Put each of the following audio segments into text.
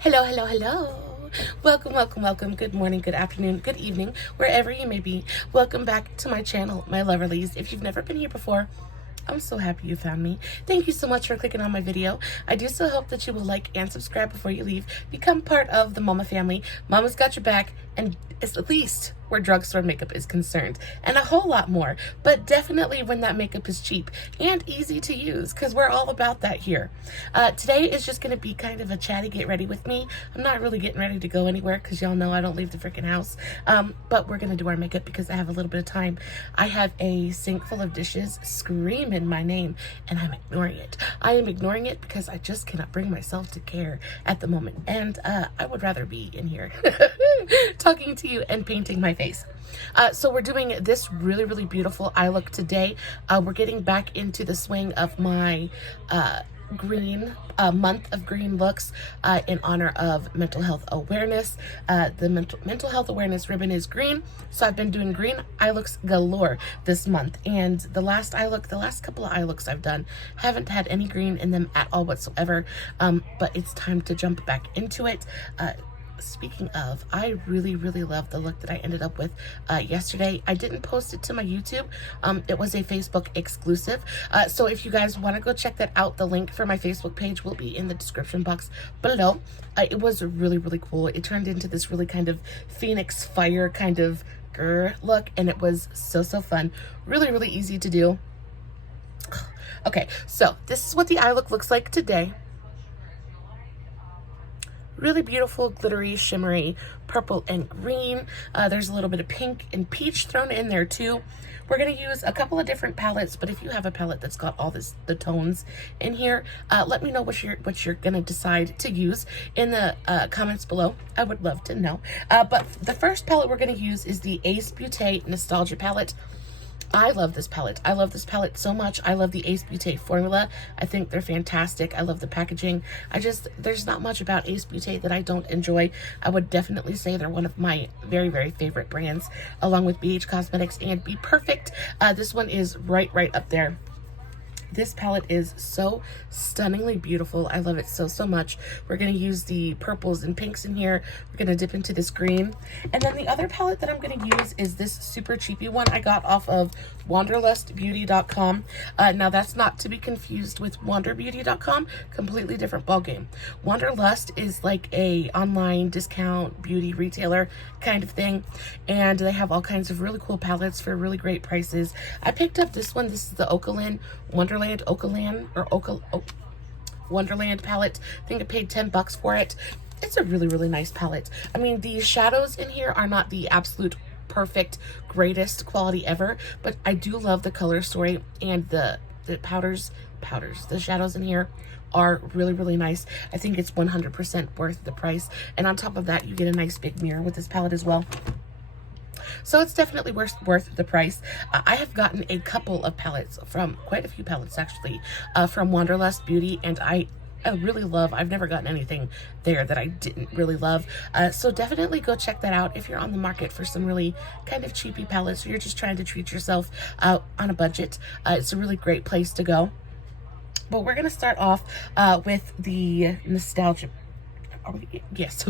Hello, hello, hello. Welcome, welcome, welcome. Good morning, good afternoon, good evening, wherever you may be. Welcome back to my channel, my Loverlies. If you've never been here before, I'm so happy you found me. Thank you so much for clicking on my video. I do so hope that you will like and subscribe before you leave. Become part of the Mama family. Mama's got your back, and it's at least where drugstore makeup is concerned, and a whole lot more, but definitely when that makeup is cheap and easy to use, because we're all about that here. Today is just going to be kind of a chatty get ready with me. I'm not really getting ready to go anywhere because y'all know I don't leave the freaking house, but we're going to do our makeup because I have a little bit of time. I have a sink full of dishes screaming my name, and I'm ignoring it. I am ignoring it because I just cannot bring myself to care at the moment, and I would rather be in here talking to you and painting my face. So we're doing this really, really beautiful eye look today. We're getting back into the swing of my green month of green looks in honor of mental health awareness. The mental health awareness ribbon is green, so I've been doing green eye looks galore this month, and the last couple of eye looks I've done haven't had any green in them at all whatsoever, but it's time to jump back into it. Speaking of, I really, really love the look that I ended up with yesterday. I didn't post it to my YouTube. It was a Facebook exclusive. So if you guys want to go check that out, the link for my Facebook page will be in the description box below. It was really, really cool. It turned into this really kind of Phoenix fire kind of look, and it was so fun. Really, really easy to do. Okay, so this is what the eye look looks like today. Really beautiful, glittery, shimmery purple and green. There's a little bit of pink and peach thrown in there too. We're going to use a couple of different palettes, but if you have a palette that's got all the tones in here, let me know what you're going to decide to use in the comments below. I would love to know. But the first palette we're going to use is the Ace Beaute Nostalgia palette. I love this palette. I love this palette so much. I love the Ace Beaute formula. I think they're fantastic. I love the packaging. There's not much about Ace Beaute that I don't enjoy. I would definitely say they're one of my very, very favorite brands, along with BH Cosmetics and Be Perfect. This one is right up there. This palette is so stunningly beautiful. I love it so much. We're going to use the purples and pinks in here. We're going to dip into this green. And then the other palette that I'm going to use is this super cheapy one I got off of wanderlustbeauty.com. Now that's not to be confused with wanderbeauty.com. Completely different ballgame. Wanderlust is like a online discount beauty retailer kind of thing. And they have all kinds of really cool palettes for really great prices. I picked up this one. This is the Okalan Wonderland palette. I think I paid 10 bucks for it. It's a really, really nice palette. I mean, the shadows in here are not the absolute perfect, greatest quality ever, but I do love the color story, and the powders, the shadows in here are really, really nice. I think it's 100% worth the price. And on top of that, you get a nice big mirror with this palette as well. So it's definitely worth the price. I have gotten a couple of palettes from, quite a few palettes actually, from Wanderlust Beauty, and I really love, I've never gotten anything there that I didn't really love. So definitely go check that out if you're on the market for some really kind of cheapy palettes, or you're just trying to treat yourself on a budget. It's a really great place to go. But we're going to start off with the Nostalgia. Yes,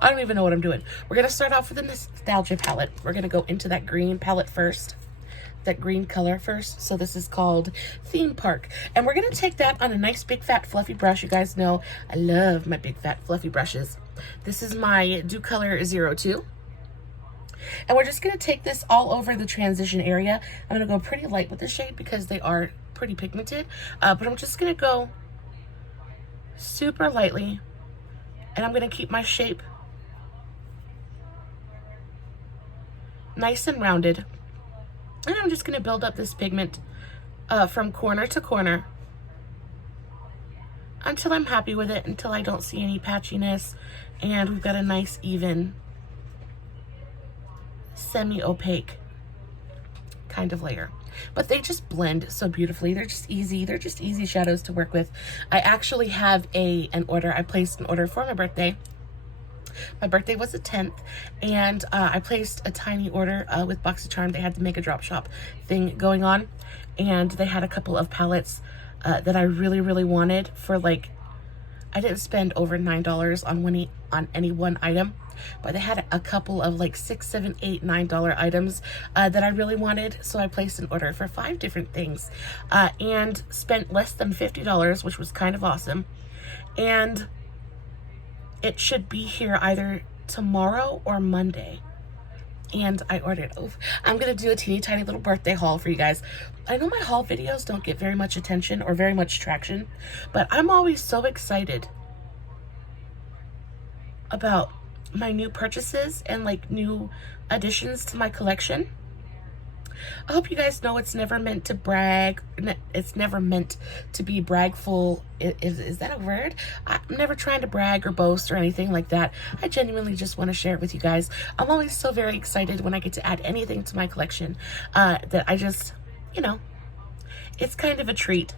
I don't even know what I'm doing. We're going to start off with the Nostalgia palette. We're going to go into that green palette first. That green color first. So this is called Theme Park. And we're going to take that on a nice big fat fluffy brush. You guys know I love my big fat fluffy brushes. This is my Do Color 02. And we're just going to take this all over the transition area. I'm going to go pretty light with the shade because they are pretty pigmented. But I'm just going to go super lightly. And I'm going to keep my shape nice and rounded. And I'm just going to build up this pigment from corner to corner until I'm happy with it, until I don't see any patchiness. And we've got a nice, even, semi-opaque kind of layer. But they just blend so beautifully. They're just easy shadows to work with. I actually have an order. I placed an order for my birthday. My birthday was the 10th, and I placed a tiny order with BoxyCharm. They had the Make a Drop Shop thing going on, and they had a couple of palettes that I really wanted for like I didn't spend over $9 on any one item, but they had a couple of like $6, $7, $8, $9 items that I really wanted. So I placed an order for 5 different things and spent less than $50, which was kind of awesome. And it should be here either tomorrow or Monday. And I ordered. Oh, I'm gonna do a teeny tiny little birthday haul for you guys. I know my haul videos don't get very much attention or very much traction, but I'm always so excited about my new purchases and like new additions to my collection. I hope you guys know it's never meant to brag. It's never meant to be bragful. Is that a word? I'm never trying to brag or boast or anything like that. I genuinely just want to share it with you guys. I'm always so very excited when I get to add anything to my collection that I just, you know, it's kind of a treat,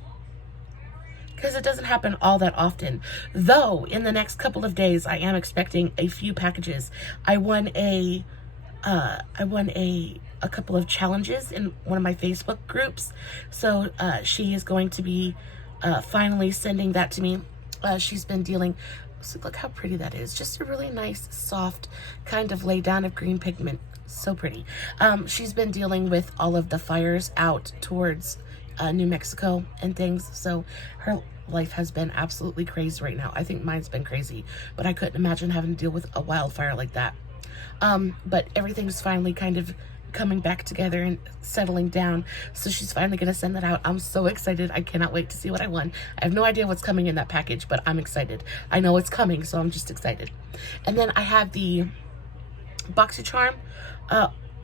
because it doesn't happen all that often. Though in the next couple of days, I am expecting a few packages. I won a couple of challenges in one of my Facebook groups. So she is going to be finally sending that to me. She's been dealing, so look how pretty that is. Just a really nice, soft kind of lay down of green pigment. So pretty. She's been dealing with all of the fires out towards New Mexico and things. So her life has been absolutely crazy right now. I think mine's been crazy, but I couldn't imagine having to deal with a wildfire like that. But everything's finally kind of coming back together and settling down. So she's finally going to send that out. I'm so excited. I cannot wait to see what I won. I have no idea what's coming in that package, but I'm excited. I know it's coming, so I'm just excited. And then I have the BoxyCharm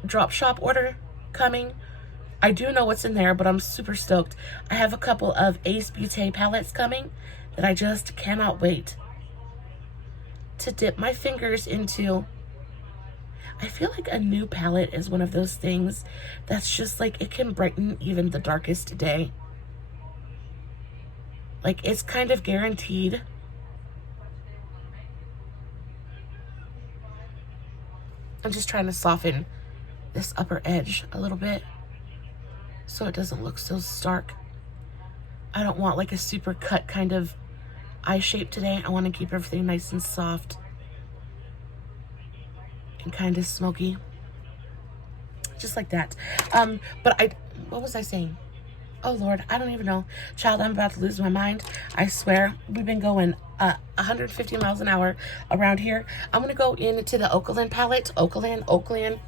drop shop order coming. I do know what's in there, but I'm super stoked. I have a couple of Ace Beaute palettes coming that I just cannot wait to dip my fingers into. I feel like a new palette is one of those things that's just like, it can brighten even the darkest day. Like, it's kind of guaranteed. I'm just trying to soften this upper edge a little bit so it doesn't look so stark. I don't want like a super cut kind of eye shape today. I want to keep everything nice and soft and kind of smoky, just like that. But what was I saying? Oh Lord, I don't even know. Child, I'm about to lose my mind. I swear, we've been going 150 miles an hour around here. I'm gonna go into the Okalan palette, Okalan,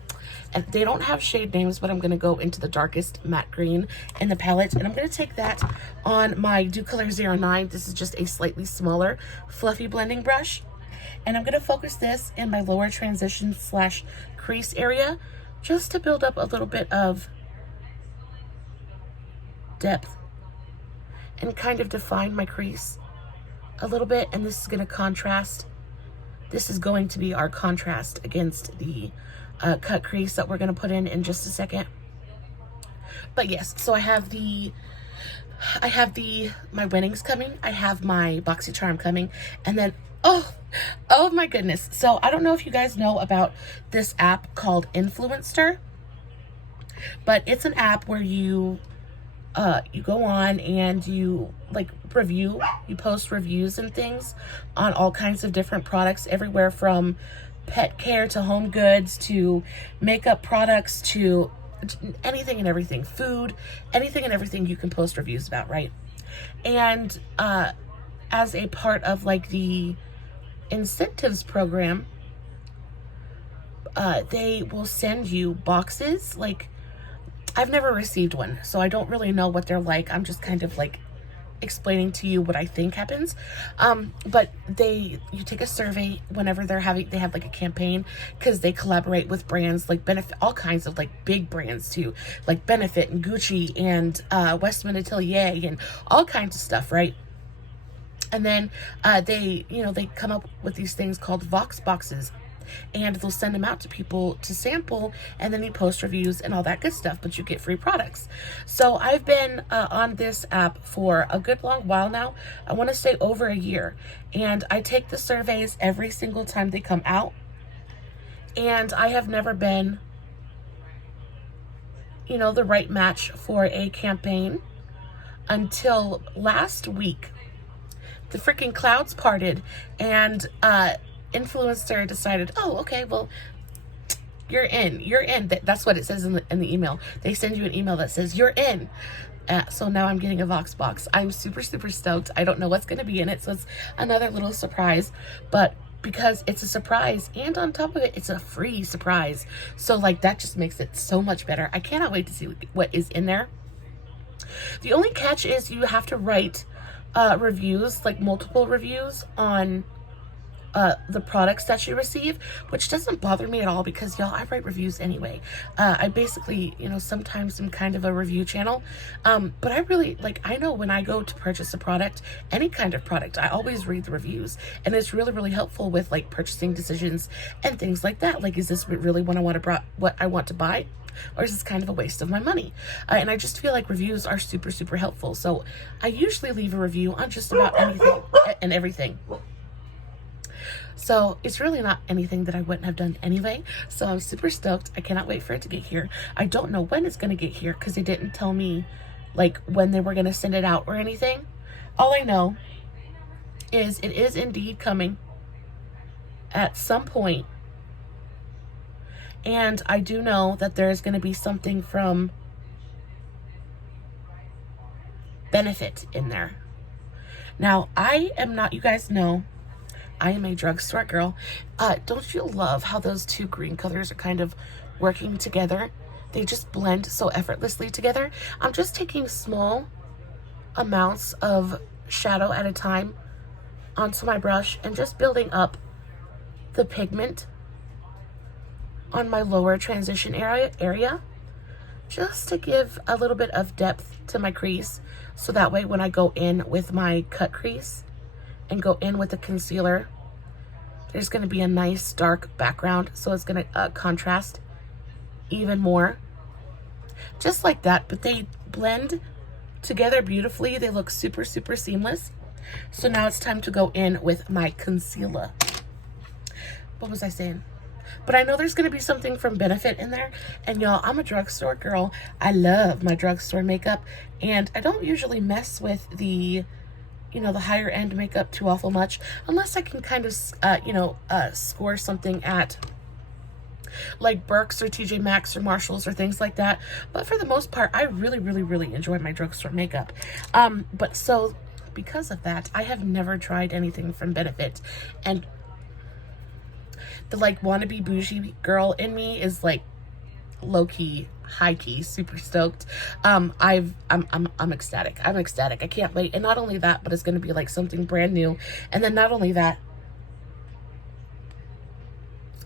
and they don't have shade names, but I'm gonna go into the darkest matte green in the palette, and I'm gonna take that on my Do Color 09. This is just a slightly smaller, fluffy blending brush. And I'm going to focus this in my lower transition / crease area just to build up a little bit of depth and kind of define my crease a little bit. And this is going to contrast. This is going to be our contrast against the cut crease that we're going to put in just a second. But yes, so I have my winnings coming. I have my BoxyCharm coming, and then oh my goodness. So I don't know if you guys know about this app called Influencer, but it's an app where you go on and you like you post reviews and things on all kinds of different products, everywhere from pet care to home goods to makeup products to anything and everything, food, anything and everything you can post reviews about, right? And as a part of like the incentives program, they will send you boxes. Like, I've never received one, so I don't really know what they're like. I'm just kind of like explaining to you what I think happens. But you take a survey whenever they have like a campaign, because they collaborate with brands like Benefit, all kinds of like big brands too, like Benefit and Gucci and Westman Atelier and all kinds of stuff, right? And then they come up with these things called Vox boxes, and they'll send them out to people to sample, and then you post reviews and all that good stuff, but you get free products. So I've been on this app for a good long while now. I want to say over a year, and I take the surveys every single time they come out, and I have never been, the right match for a campaign until last week. the freaking clouds parted, and influencer decided, oh, okay, well, you're in. That's what it says in the email. They send you an email that says you're in. So now I'm getting a Vox box. I'm super, super stoked. I don't know what's going to be in it, so it's another little surprise. But because it's a surprise, and on top of it, it's a free surprise. So, like, that just makes it so much better. I cannot wait to see what is in there. The only catch is you have to write reviews, like multiple reviews on the products that you receive, which doesn't bother me at all because, y'all, I write reviews anyway. I basically, you know, sometimes I'm kind of a review channel, but I really, like, I know when I go to purchase a product, any kind of product, I always read the reviews, and it's really, really helpful with, like, purchasing decisions and things like that. Like, is this really what I want to buy? Or is this kind of a waste of my money? And I just feel like reviews are super, super helpful. So I usually leave a review on just about anything and everything. So it's really not anything that I wouldn't have done anyway. So I'm super stoked. I cannot wait for it to get here. I don't know when it's going to get here because they didn't tell me like when they were going to send it out or anything. All I know is it is indeed coming at some point. And I do know that there's going to be something from Benefit in there. Now, I am not, you guys know, I am a drugstore girl. Don't you love how those two green colors are kind of working together? They just blend so effortlessly together. I'm just taking small amounts of shadow at a time onto my brush and just building up the pigment on my lower transition area just to give a little bit of depth to my crease, so that way when I go in with my cut crease and go in with the concealer, there's going to be a nice dark background, so it's going to contrast even more, just like that. But they blend together beautifully. They look super, super seamless. So now it's time to go in with my concealer. What was I saying? But I know there's going to be something from Benefit in there. And y'all, I'm a drugstore girl. I love my drugstore makeup. And I don't usually mess with the, you know, the higher end makeup too awful much. Unless I can kind of, score something at like Burke's or TJ Maxx or Marshall's or things like that. But for the most part, I really, really, really enjoy my drugstore makeup. But so because of that, I have never tried anything from Benefit. And the like wannabe bougie girl in me is like low-key, high-key, super stoked. I'm ecstatic. I'm ecstatic. I can't wait. And not only that, but it's going to be like something brand new. And then not only that,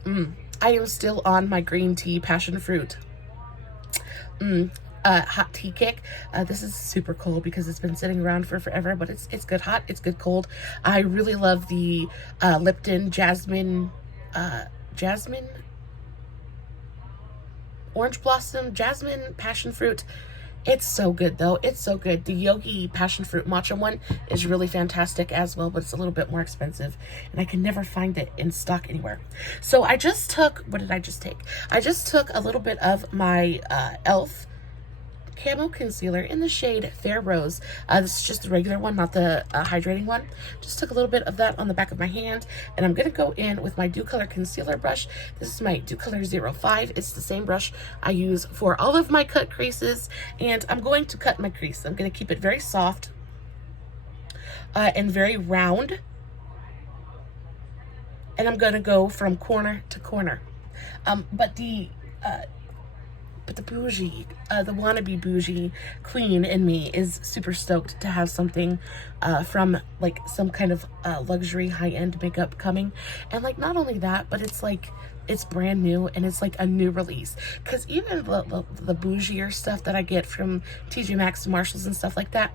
I am still on my green tea passion fruit hot tea kick. This is super cold because it's been sitting around for forever, but it's good hot, it's good cold. I really love the Lipton jasmine orange blossom jasmine passion fruit. It's so good though. It's so good. The Yogi passion fruit matcha one is really fantastic as well, but it's a little bit more expensive and I can never find it in stock anywhere. So I just took, what did I just take? I just took a little bit of my e.l.f. camo concealer in the shade Fair Rose. This is just the regular one, not the hydrating one. Just took a little bit of that on the back of my hand, and I'm gonna go in with my Dew Color concealer brush. This is my Dew Color 05. It's the same brush I use for all of my cut creases, and I'm going to cut my crease. I'm gonna keep it very soft and very round, and I'm gonna go from corner to corner. But the bougie, the wannabe bougie queen in me is super stoked to have something from like some kind of luxury high-end makeup coming. And like not only that, but it's like it's brand new and it's like a new release, because even the bougier stuff that I get from TJ Maxx, Marshalls and stuff like that,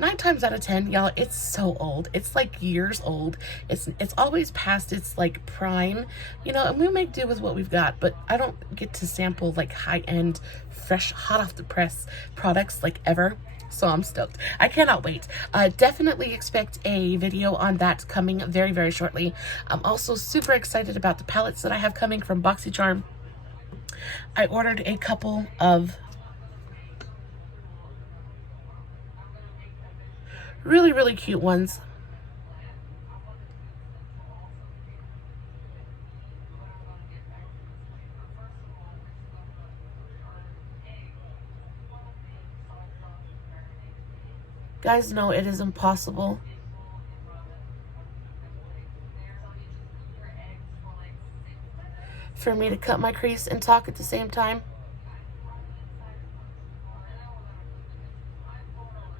9 times out of 10, y'all, it's so old. It's like years old. It's always past its like prime, you know, and we make do with what we've got. But I don't get to sample like high-end, fresh, hot off the press products like ever. So I'm stoked. I cannot wait. Definitely expect a video on that coming very, very shortly. I'm also super excited about the palettes that I have coming from BoxyCharm. I ordered a couple of really, really cute ones. Guys know it is impossible for me to cut my crease and talk at the same time.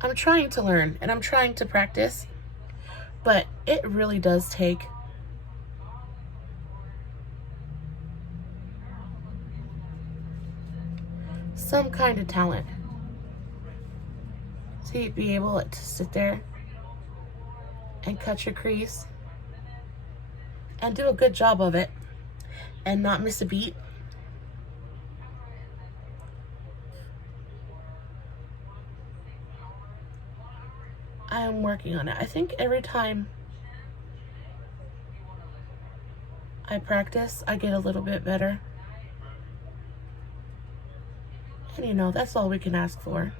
I'm trying to learn and I'm trying to practice, but it really does take some kind of talent to be able to sit there and cut your crease and do a good job of it and not miss a beat. I am working on it. I think every time I practice, I get a little bit better. And you know, that's all we can ask for,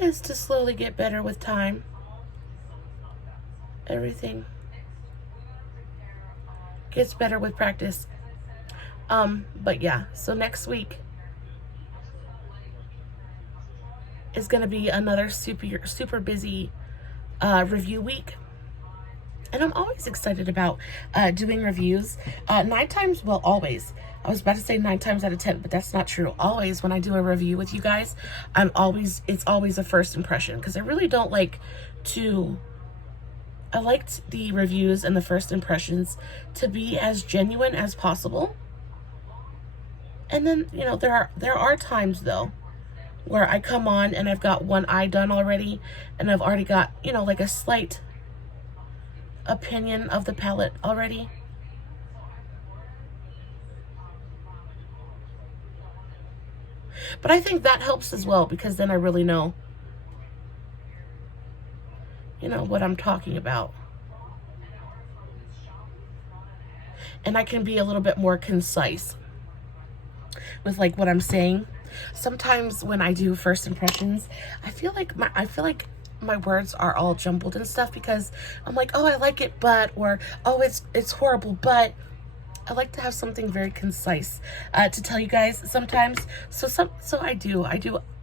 is to slowly get better with time. Everything gets better with practice. But yeah, so next week is gonna be another super busy review week. And I'm always excited about doing reviews. 9 times, well, always. I was about to say 9 times out of 10, but that's not true. Always, when I do a review with you guys, it's always a first impression, because I really don't like to, I liked the reviews and the first impressions to be as genuine as possible. And then, you know, there are times though where I come on and I've got one eye done already, and I've already got, you know, like a slight opinion of the palette already. But I think that helps as well, because then I really know, you know, what I'm talking about. And I can be a little bit more concise with like what I'm saying. Sometimes when I do first impressions, I feel like my words are all jumbled and stuff, because I'm like, oh, I like it, but, or, oh, it's horrible, but. I like to have something very concise to tell you guys sometimes. So I do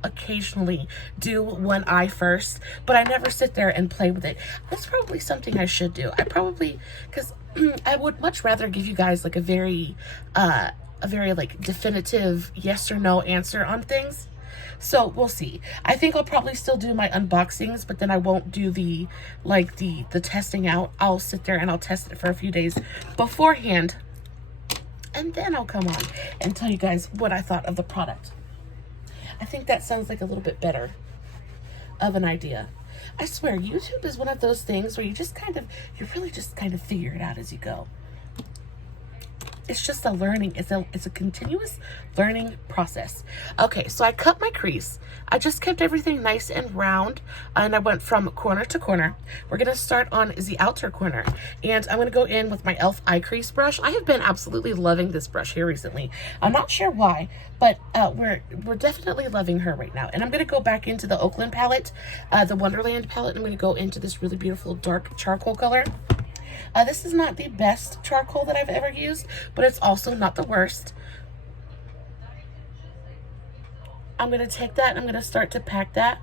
occasionally do one eye first, but I never sit there and play with it. That's probably something I should do. Because I would much rather give you guys like a very like definitive yes or no answer on things. So we'll see. I think I'll probably still do my unboxings, but then I won't do the testing out. I'll sit there and I'll test it for a few days beforehand, and then I'll come on and tell you guys what I thought of the product. I think that sounds like a little bit better of an idea. I swear, YouTube is one of those things where you really just kind of figure it out as you go. It's just a learning, it's a continuous learning process. Okay, so I cut my crease. I just kept everything nice and round, and I went from corner to corner. We're gonna start on the outer corner, and I'm gonna go in with my e.l.f. eye crease brush. I have been absolutely loving this brush here recently. I'm not sure why, but we're definitely loving her right now. And I'm gonna go back into the Okalan palette, the Wonderland palette, and I'm gonna go into this really beautiful dark charcoal color. This is not the best charcoal that I've ever used, but it's also not the worst. I'm going to take that and I'm going to start to pack that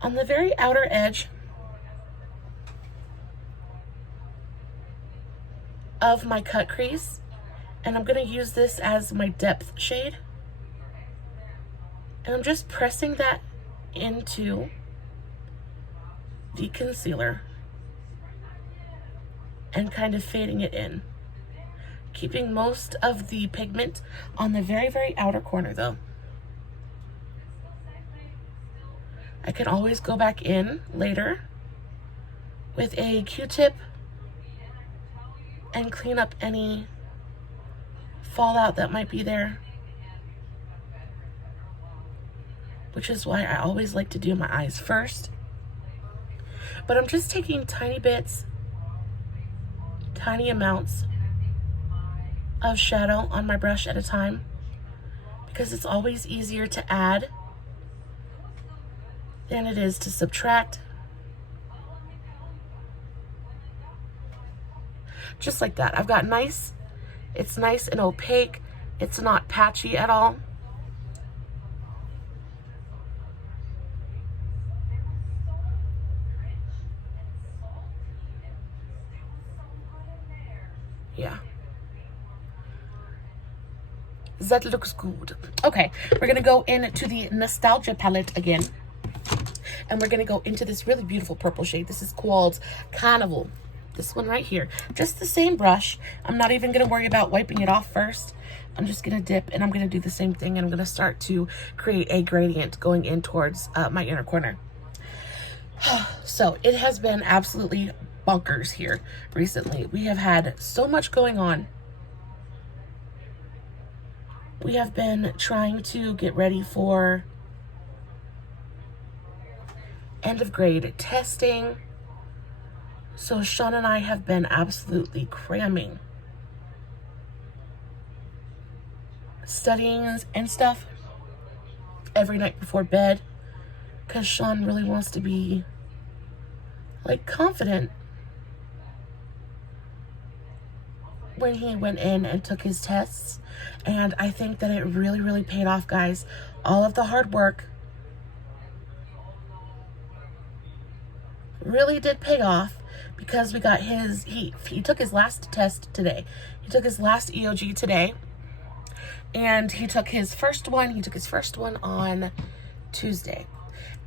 on the very outer edge of my cut crease. And I'm going to use this as my depth shade. And I'm just pressing that into the concealer and kind of fading it in, keeping most of the pigment on the very, very outer corner though. I can always go back in later with a Q-tip and clean up any fallout that might be there, which is why I always like to do my eyes first. But I'm just taking tiny bits, tiny amounts of shadow on my brush at a time, because it's always easier to add than it is to subtract. Just like that. I've got it's nice and opaque. It's not patchy at all. Yeah. That looks good. Okay, we're gonna go into the Nostalgia palette again. And we're gonna go into this really beautiful purple shade. This is called Carnival. This one right here. Just the same brush. I'm not even gonna worry about wiping it off first. I'm just gonna dip and I'm gonna do the same thing, and I'm gonna start to create a gradient going in towards my inner corner. So it has been absolutely bonkers here recently. We have had so much going on. We have been trying to get ready for end of grade testing. So Sean and I have been absolutely cramming, studying and stuff every night before bed, because Sean really wants to be like confident when he went in and took his tests. And I think that it really, really paid off, guys. All of the hard work really did pay off, because we got his, he took his last test today. He took his last EOG today, and he took his first one on Tuesday.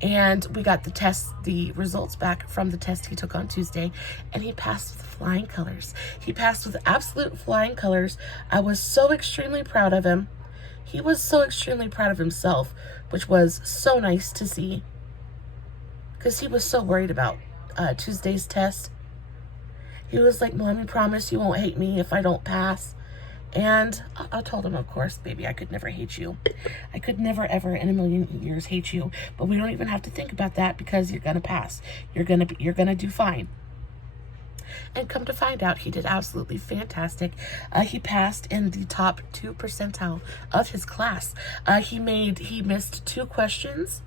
And we got the results back from the test he took on Tuesday, and he passed with flying colors. He passed with absolute flying colors. I was so extremely proud of him. He was so extremely proud of himself, which was so nice to see, because he was so worried about Tuesday's test. He was like, "Mommy, promise you won't hate me if I don't pass." And I told him, of course, baby, I could never hate you. I could never, ever in a million years hate you. But we don't even have to think about that, because you're gonna pass. You're gonna do fine. And come to find out, he did absolutely fantastic. He passed in the top 2 percentile of his class. He missed 2 questions.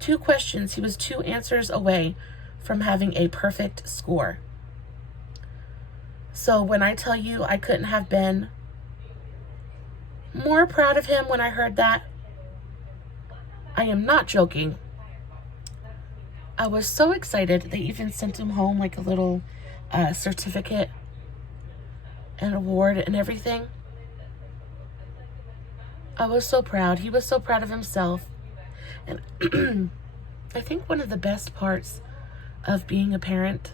2 questions. He was 2 answers away from having a perfect score. So when I tell you I couldn't have been more proud of him when I heard that, I am not joking. I was so excited. They even sent him home like a little certificate and award and everything. I was so proud. He was so proud of himself. And I think one of the best parts of being a parent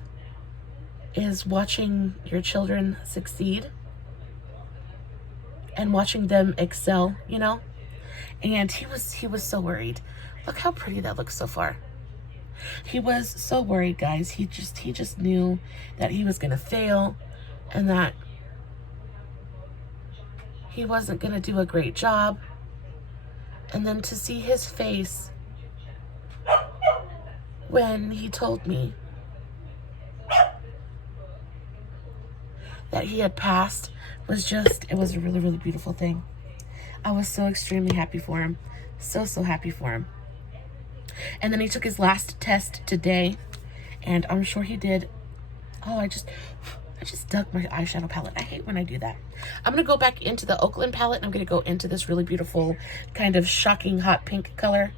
is watching your children succeed and watching them excel, you know? And he was so worried. Look how pretty that looks so far. He was so worried, guys. He just knew that he was gonna fail and that he wasn't gonna do a great job. And then to see his face when he told me that he had passed it was a really, really beautiful thing. I was so extremely happy for him. So happy for him. And then he took his last test today, and I'm sure he did. Oh, I just dug my eyeshadow palette. I hate when I do that. I'm gonna go back into the Okalan palette, and I'm gonna go into this really beautiful kind of shocking hot pink color.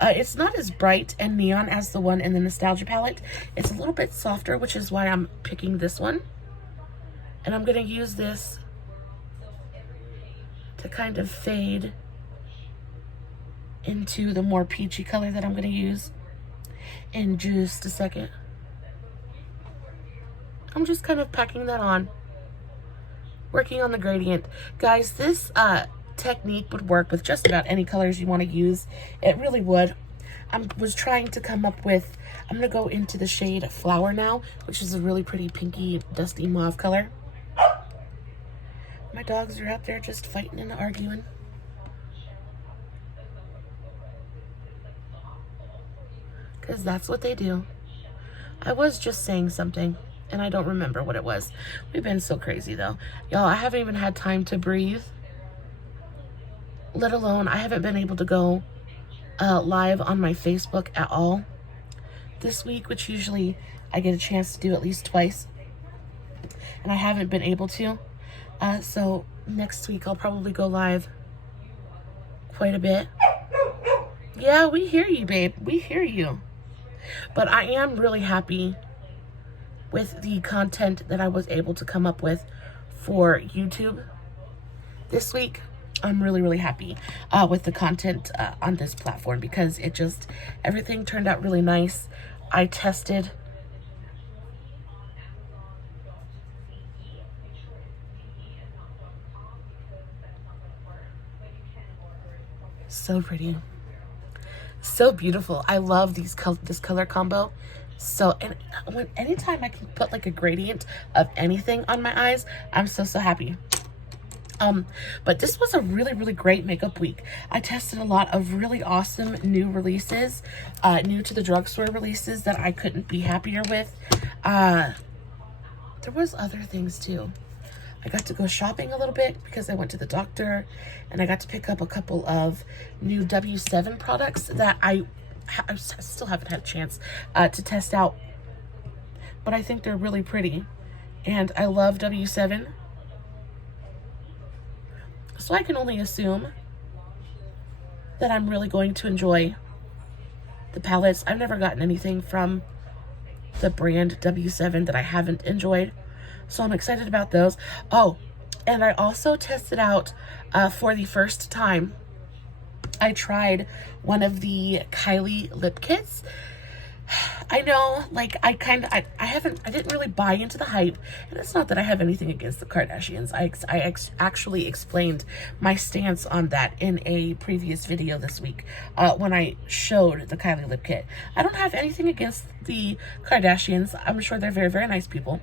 It's not as bright and neon as the one in the Nostalgia palette. It's a little bit softer, which is why I'm picking this one. And I'm gonna use this to kind of fade into the more peachy color that I'm gonna use in just a second. I'm just kind of packing that on, working on the gradient. Guys, this technique would work with just about any colors you want to use. It really would. I was trying to come up with, I'm gonna go into the shade Flower now, which is a really pretty pinky, dusty mauve color. My dogs are out there just fighting and arguing. Because that's what they do. I was just saying something, and I don't remember what it was. We've been so crazy, though. Y'all, I haven't even had time to breathe. Let alone, I haven't been able to go live on my Facebook at all this week, which usually I get a chance to do at least twice. And I haven't been able to. So next week I'll probably go live quite a bit. Yeah, we hear you, babe. We hear you. But I am really happy with the content that I was able to come up with for YouTube this week. I'm really, really happy with the content on this platform, because it just, everything turned out really nice. I tested so pretty, so beautiful. I love this color combo. So, and anytime I can put like a gradient of anything on my eyes, I'm so happy. But this was a really, really great makeup week. I tested a lot of really awesome new releases, new to the drugstore releases that I couldn't be happier with. There was other things too. I got to go shopping a little bit because I went to the doctor, and I got to pick up a couple of new W7 products that I still haven't had a chance to test out, but I think they're really pretty, and I love W7. So I can only assume that I'm really going to enjoy the palettes. I've never gotten anything from the brand W7 that I haven't enjoyed, so I'm excited about those. Oh, and I also tested out for the first time, I tried one of the Kylie lip kits. I know, like, I didn't really buy into the hype, and it's not that I have anything against the Kardashians. I actually explained my stance on that in a previous video this week when I showed the Kylie lip kit. I don't have anything against the Kardashians. I'm sure they're very, very nice people.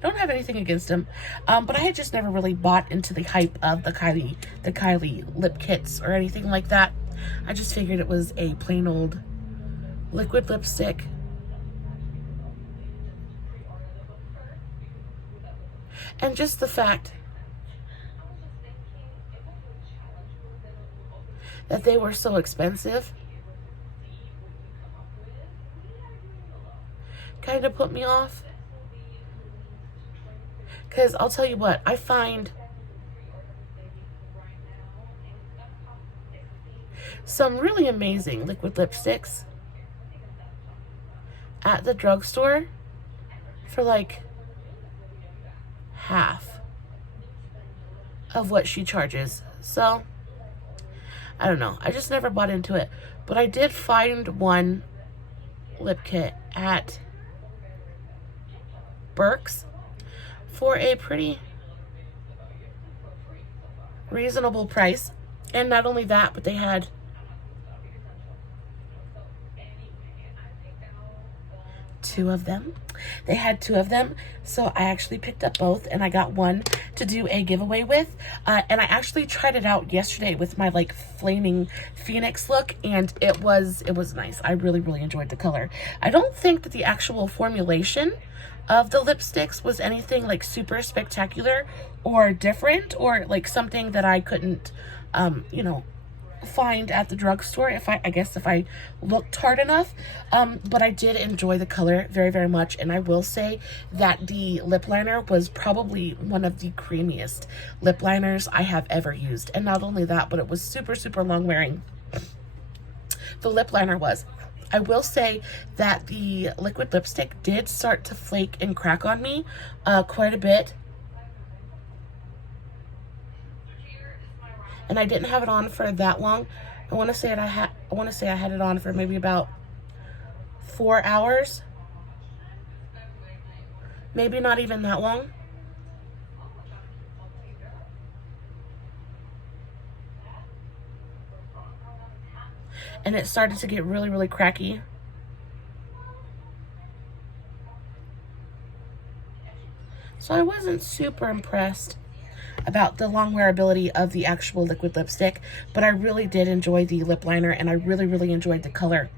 Don't have anything against them, but I had just never really bought into the hype of the Kylie lip kits or anything like that. I just figured it was a plain old liquid lipstick. And just the fact that they were so expensive kind of put me off. Because I'll tell you what, I find some really amazing liquid lipsticks at the drugstore for like half of what she charges. So, I don't know. I just never bought into it. But I did find one lip kit at Burke's for a pretty reasonable price. And not only that, but they had two of them. They had two of them, so I actually picked up both, and I got one to do a giveaway with, and I actually tried it out yesterday with my like flaming phoenix look, and it was nice. I really, really enjoyed the color. I don't think that the actual formulation of the lipsticks was anything like super spectacular or different, or like something that I couldn't you know, find at the drugstore if I looked hard enough, but I did enjoy the color very, very much. And I will say that the lip liner was probably one of the creamiest lip liners I have ever used. And not only that, but it was super, super long wearing. The lip liner was. I will say that the liquid lipstick did start to flake and crack on me quite a bit. And I didn't have it on for that long. I want to say I had it on for maybe about 4 hours. Maybe not even that long. And it started to get really, really cracky. So I wasn't super impressed about the long wearability of the actual liquid lipstick, but I really did enjoy the lip liner, and I really, really enjoyed the color.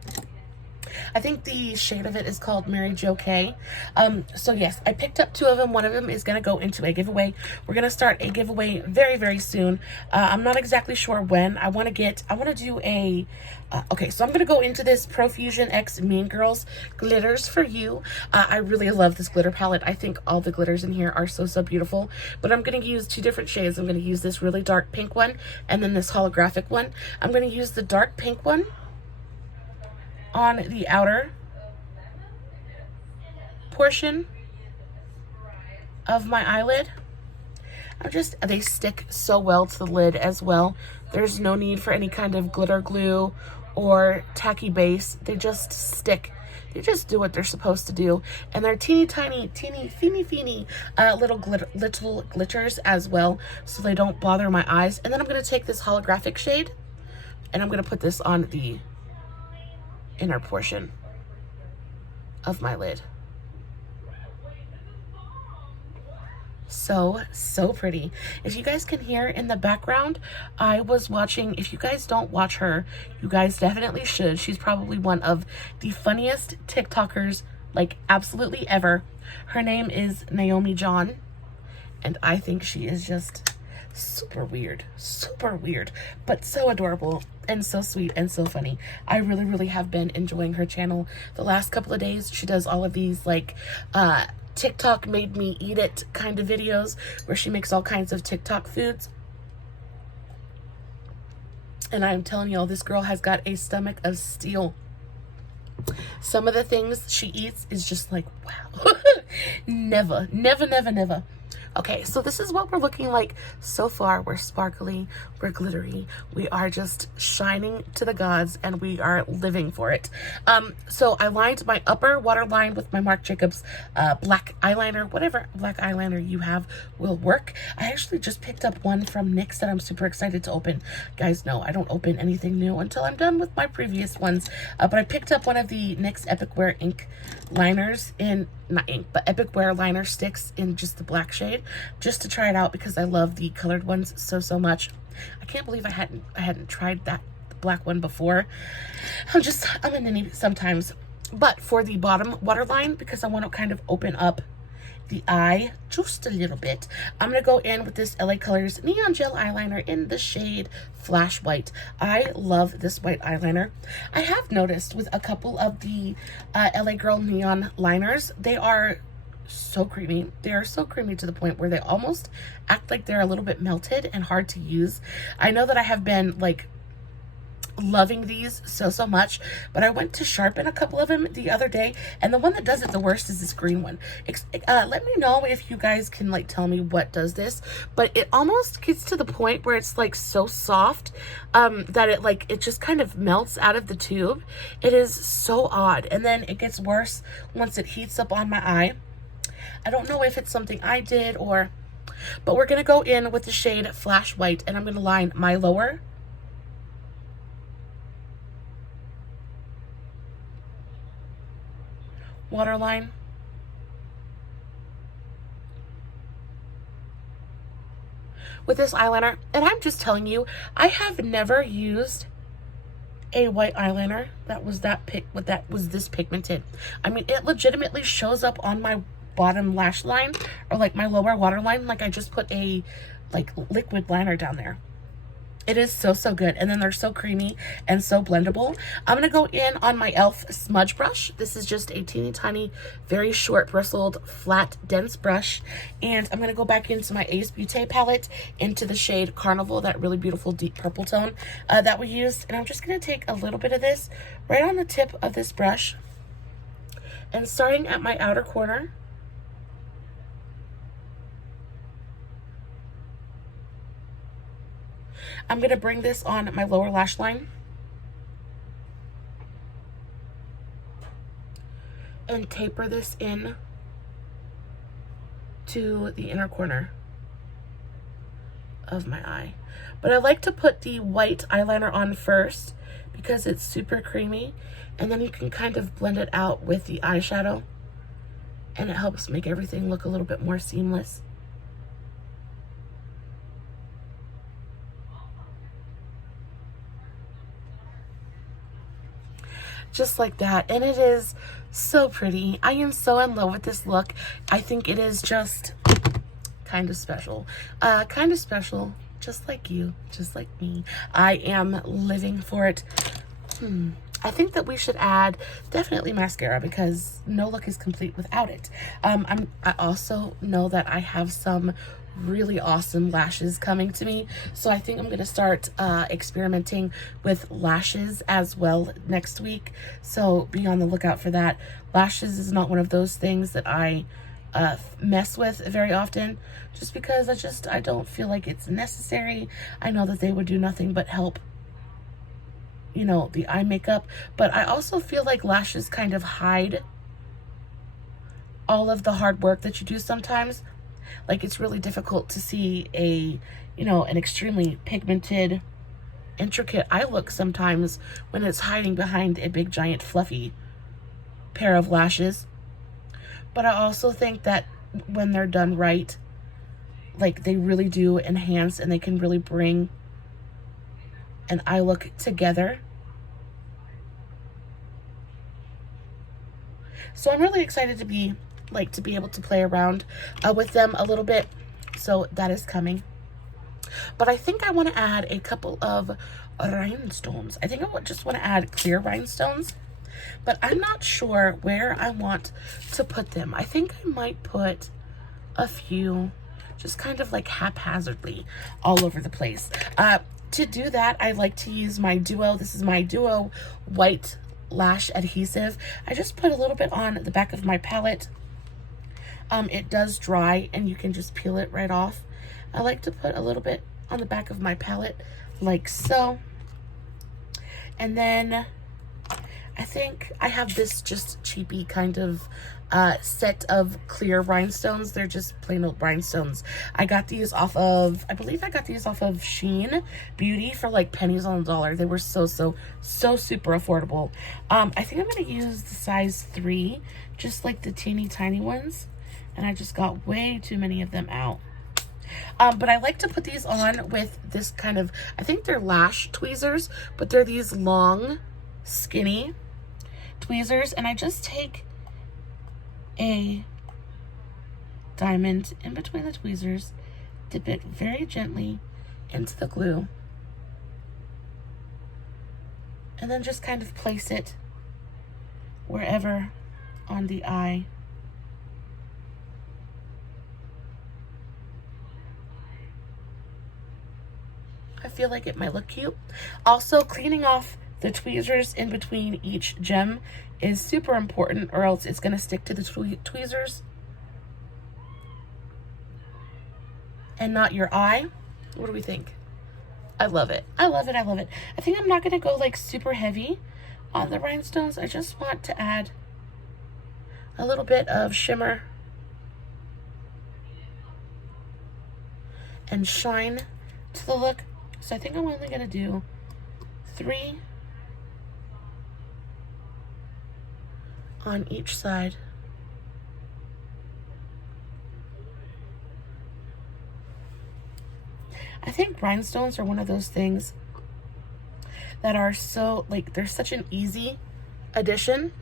I think the shade of it is called Mary Jo K. So yes, I picked up two of them. One of them is going to go into a giveaway. We're going to start a giveaway very, very soon. I'm not exactly sure when. I want to do a, okay, so I'm going to go into this Profusion X Mean Girls Glitters for You. I really love this glitter palette. I think all the glitters in here are so, so beautiful, but I'm going to use two different shades. I'm going to use this really dark pink one and then this holographic one. I'm going to use the dark pink one on the outer portion of my eyelid. They stick so well to the lid as well. There's no need for any kind of glitter glue or tacky base. They just stick. They just do what they're supposed to do. And they're teeny tiny, feeny little glitters as well, so they don't bother my eyes. And then I'm going to take this holographic shade and I'm going to put this on the inner portion of my lid. So pretty. If you guys can hear in the background, I was watching, if you guys don't watch her, you guys definitely should. She's probably one of the funniest TikTokers, like, absolutely ever. Her name is Naomi John, and I think she is just super weird, but so adorable and so sweet and so funny. I really have been enjoying her channel the last couple of days. She does all of these, like, TikTok made me eat it kind of videos where she makes all kinds of TikTok foods. And I'm telling y'all, this girl has got a stomach of steel. Some of the things she eats is just like, wow. Never. Okay, so this is what we're looking like so far. We're sparkly, we're glittery, we are just shining to the gods, and we are living for it. So I lined my upper waterline with my Marc Jacobs black eyeliner. Whatever black eyeliner you have will work. I actually just picked up one from NYX that I'm super excited to open. Guys know I don't open anything new until I'm done with my previous ones, but I picked up one of the NYX Epic Wear ink liners in, not ink, but Epic Wear liner sticks in just the black shade, just to try it out because I love the colored ones so much. I can't believe I hadn't tried that black one before. I'm in any sometimes. But for the bottom waterline, because I want to kind of open up the eye just a little bit, I'm going to go in with this LA Colors Neon Gel Eyeliner in the shade Flash White. I love this white eyeliner. I have noticed with a couple of the LA Girl Neon liners, they are so creamy. They are so creamy to the point where they almost act like they're a little bit melted and hard to use. I know that I have been, like, loving these so much, but I went to sharpen a couple of them the other day, and the one that does it the worst is this green one. Let me know if you guys can, like, tell me what does this, but it almost gets to the point where it's, like, so soft that it just kind of melts out of the tube. It is so odd, and then it gets worse once it heats up on my eye. I don't know if it's something I did but we're gonna go in with the shade Flash White, and I'm gonna line my lower waterline with this eyeliner. And I'm just telling you, I have never used a white eyeliner that was this pigmented. I mean, it legitimately shows up on my bottom lash line, or like my lower waterline, like I just put a liquid liner down there. It is so good, and then they're so creamy and so blendable. I'm gonna go in on my e.l.f. smudge brush. This is just a teeny tiny, very short bristled, flat, dense brush, and I'm gonna go back into my Ace Beaute palette into the shade Carnival, that really beautiful deep purple tone that we used, and I'm just gonna take a little bit of this right on the tip of this brush, and starting at my outer corner, I'm going to bring this on my lower lash line and taper this in to the inner corner of my eye. But I like to put the white eyeliner on first because it's super creamy, and then you can kind of blend it out with the eyeshadow, and it helps make everything look a little bit more seamless. Just like that, and it is so pretty. I am so in love with this look. I think it is just kind of special, just like you, just like me. I am living for it. I think that we should add definitely mascara, because no look is complete without it. I also know that I have some really awesome lashes coming to me, so I think I'm gonna start experimenting with lashes as well next week, so be on the lookout for that. Lashes is not one of those things that I mess with very often, just because I don't feel like it's necessary. I know that they would do nothing but help, you know, the eye makeup, but I also feel like lashes kind of hide all of the hard work that you do sometimes. Like, it's really difficult to see a, you know, an extremely pigmented, intricate eye look sometimes when it's hiding behind a big, giant, fluffy pair of lashes. But I also think that when they're done right, like, they really do enhance and they can really bring an eye look together. So I'm really excited to be able to play around with them a little bit. So that is coming. But I think I want to add a couple of rhinestones. I think I just want to add clear rhinestones, but I'm not sure where I want to put them. I think I might put a few just kind of like haphazardly all over the place. To do that, I like to use my Duo. This is my Duo white lash adhesive. I just put a little bit on the back of my palette. It does dry and you can just peel it right off. I like to put a little bit on the back of my palette like so. And then I think I have this just cheapy kind of set of clear rhinestones. They're just plain old rhinestones. I got these off of, I believe I got these off of Shein Beauty for like pennies on the dollar. They were so super affordable. I think I'm going to use the size 3, just like the teeny tiny ones. And I just got way too many of them out. But I like to put these on with this kind of, I think they're lash tweezers, but they're these long, skinny tweezers. And I just take a diamond in between the tweezers, dip it very gently into the glue, and then just kind of place it wherever on the eye. I feel like it might look cute. Also, cleaning off the tweezers in between each gem is super important, or else it's going to stick to the tweezers and not your eye. What do we think? I love it. I love it. I love it. I think I'm not going to go like super heavy on the rhinestones. I just want to add a little bit of shimmer and shine to the look. So I think I'm only going to do 3 on each side. I think rhinestones are one of those things that are so, like, they're such an easy addition.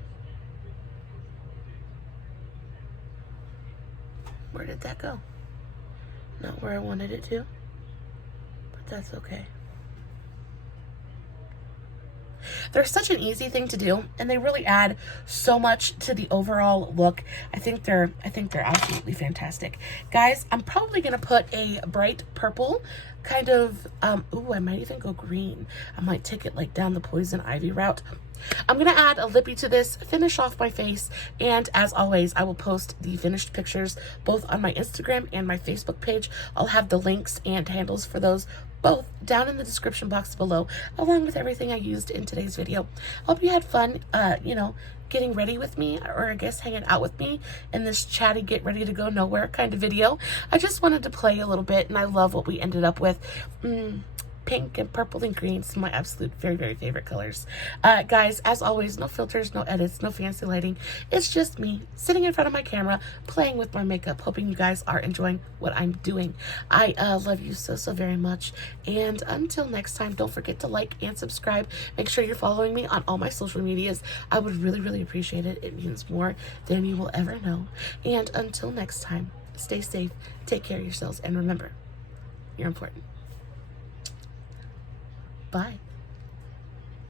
Where did that go? Not where I wanted it to, but that's okay. They're such an easy thing to do, and they really add so much to the overall look. I think they're absolutely fantastic. Guys, I'm probably gonna put a bright purple kind of, ooh, I might even go green. I might take it like down the poison ivy route. I'm gonna add a lippy to this, finish off my face, and as always, I will post the finished pictures both on my Instagram and my Facebook page. I'll have the links and handles for those both down in the description box below, along with everything I used in today's video. Hope you had fun, you know, getting ready with me, or I guess hanging out with me in this chatty, get ready to go nowhere kind of video. I just wanted to play a little bit, and I love what we ended up with. Pink and purple and green, some of my absolute very favorite colors. Guys, as always, no filters, no edits, no fancy lighting. It's just me sitting in front of my camera playing with my makeup, hoping you guys are enjoying what I'm doing. I love you so very much, and until next time, don't forget to like and subscribe. Make sure you're following me on all my social medias. I would really appreciate it. It means more than you will ever know. And until next time, stay safe, take care of yourselves, and remember, you're important. Bye.